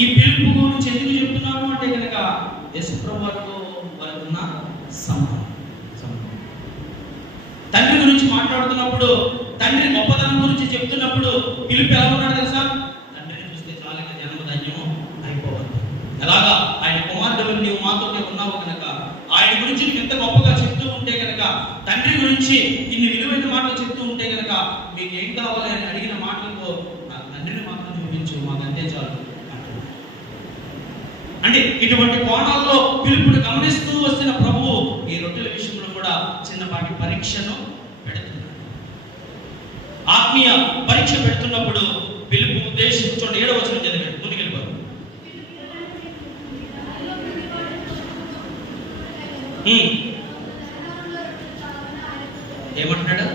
ఈ పిలుపు గురించి ఎందుకు చెప్తున్నాను అంటే కనుక యేసుప్రభు వారితో వారికి ఉన్న సంబంధం. తండ్రి గురించి మాట్లాడుతున్నప్పుడు, తండ్రి గొప్పతనం గురించి చెప్తున్నప్పుడు పిలుపు ఎలా ఉన్నాడు తెలుసా? తండ్రిని చూస్తే చాలు ఇక జన్మ ధన్యం అయిపోవాలి. ఎలాగా ఆయన కుమారుడు నీవు మాతోనే ఉన్నావు కనుక ఆయన గురించి నీకు ఎంత గొప్పగా చెప్తూ ఉంటే కనుక, తండ్రి గురించి ఇన్ని విలువైన మాటలు చెప్తూ ఉంటే కనుక, మీకు ఏం కావాలి అని అడిగిన మాటలతో నాకు తండ్రిని మాత్రం చూపించు, మాకు అంతే చాలు అంటే ఇటువంటి కోణాల్లో పిలుపుని గమనిస్తూ వస్తున్న ప్రభువు ఈ రొట్టెల విషయంలో కూడా చిన్నపాటి పరీక్షను పెడుతున్నాడు. ఆత్మీయ పరీక్ష పెడుతున్నప్పుడు పిలుపు ఉద్దేశం చూడండి, 7వ వచనం చదివాడు, ముందుకెళ్ళిపోరు. ఏమంటున్నాడు?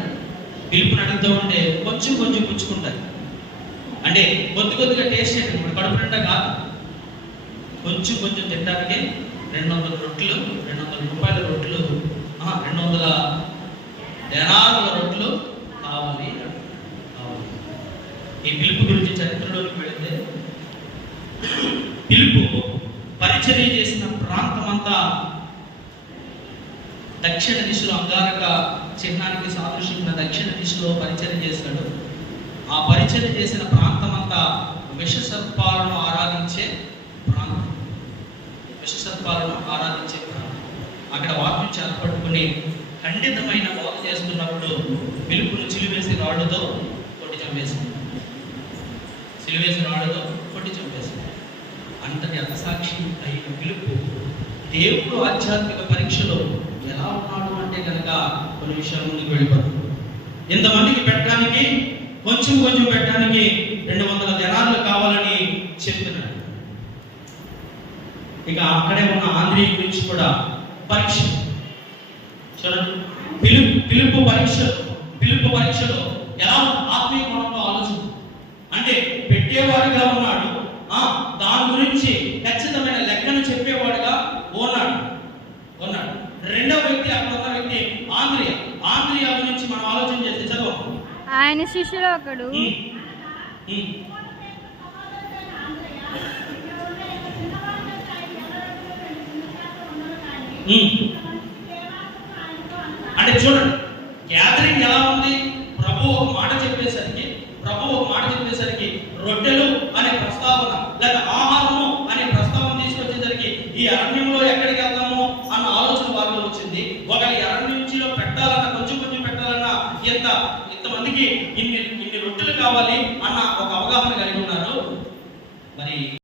పిలుపుని అడుగుతూ ఉంటే కొంచెం కొంచెం పుచ్చుకుంటారు. అంటే కొద్దిగా టేస్ట్ చేయండి, ఇప్పుడు కడుపు నిండా కాదు, కొంచెం కొంచెం తినడానికి 200 రొట్టెలు, 200 రూపాయల రొట్టెలు, 200 దేనారుల రొట్టెలు కావాలి. ఈ పిలుపు గురించి చరిత్రలోకి వెళితే, పిలుపు పరిచర్య చేసిన ప్రాంతం అంతా దక్షిణ దిశలో, అంగారక చిహ్నానికి సాదృశ్యంగా దక్షిణ దిశలో పరిచర్య చేశాడు. ఆ పరిచర్య చేసిన ప్రాంతం అంతా విషసర్పాలను ఆరాధించే ప్రాంతం. విషసర్పాలను ఆరాధించే ప్రాంతం. అక్కడ వాక్యం చేపట్టుకుని ఖండితమైన బోధ చేస్తున్నప్పుడు పిలుపును చిలివేసి రాళ్లతో కొట్టి చంపేసింది. సిలువేసి రాళ్లతో కొట్టి చంపేసింది. అంతటి అతసాక్షి అయిన పిలుపు దేవుడు ఆధ్యాత్మిక పరీక్షలో ఎలా ఉన్నాడు అంటే కనుక కొన్ని విషయాల ముందుకు వెళ్ళిపోతుంది. ఇంతమందికి పెట్టడానికి, కొంచెం కొంచెం పెట్టడానికి 200 దేనారులు కావాలని చెప్తున్నాడు. ఇక అక్కడే ఉన్న ఆంధ్రీయ గురించి కూడా పరీక్ష చూడండి. పిలుపు పరీక్షలో ఎలా ఆత్మీయ కోణంలో ఆలోచన అంటే పెట్టేవాడిగా ఉన్నాడు, దాని గురించి ఖచ్చితమైన లెక్కను చెప్పేవాడుగా ఉన్నాడు. రెండవ వ్యక్తి, అక్కడ ఉన్న వ్యక్తి ఆంద్రియ గురించి మనం ఆలోచన చేస్తే చదువు. ఆయన శిష్యులు ఒకడు అంటే చూడండి, గ్యాదరింగ్ ఎలా ఉంది? ప్రభు ఒక మాట చెప్పేసరికి రొట్టెలు అనే ప్రస్తావన లేదా ఆహారము అనే ప్రస్తావన తీసుకొచ్చేసరికి ఈ అరణ్యంలో ఎక్కడికి వెళ్తాము అన్న ఆలోచన వారిలో వచ్చింది. ఒక ఈ అరణ్యంలో పెట్టాలన్నా, కొంచెం కొంచెం పెట్టాలన్నా ఇంతమందికి ఇన్ని రొట్టెలు కావాలి అన్న ఒక అవగాహన కలిగి ఉన్నారు. మరి